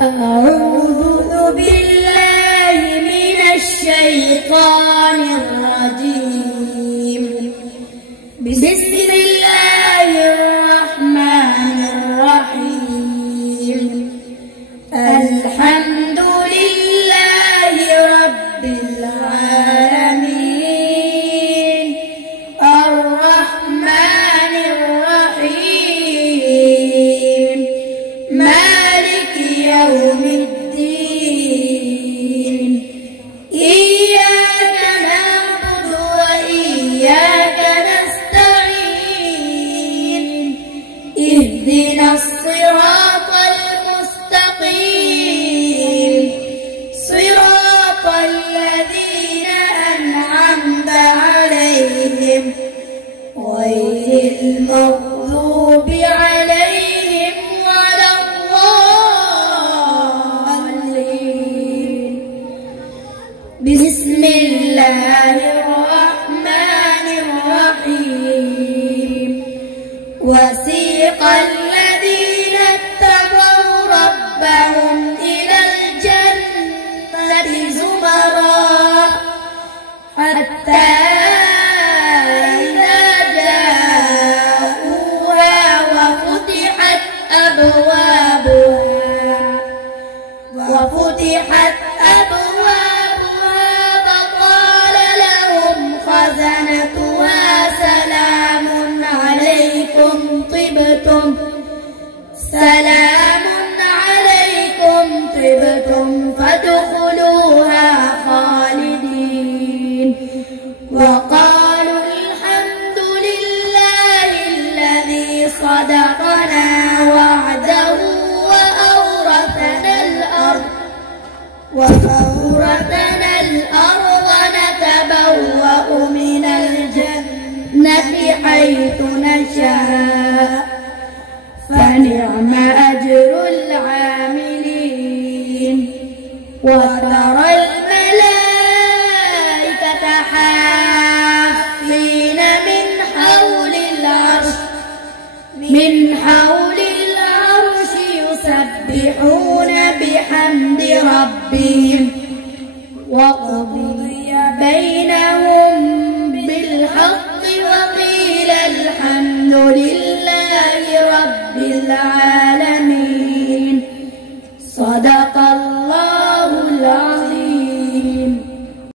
أعوذ بالله من الشيطان الرجيم. بسم الله الرحمن الرحيم. الحمد لله رب العالمين الرحمن الرحيم مالك يوم الدين. إياك نعبد وإياك نستعين. اهدنا الصراط المستقيم صراط الذين أنعمت عليهم غير المغضوب عليهم ولا الضالين. بسم الله الرحمن الرحيم. وسيق الذين اتقوا ربهم إلى الجنة زمرا حتى إذا جاءوها وفتحت أبوابها فقال لهم خزنتها سلام عليكم طبتم فادخلوها خالدين. وقالوا الحمد لله الذي صدقنا وعده وأورثنا الأرض نتبوأ من الجنة حيث نشاء فنعم أجر العاملين. وترى الملائكة حافين من حول العرش يسبحون بحمد ربهم وقضي بينهم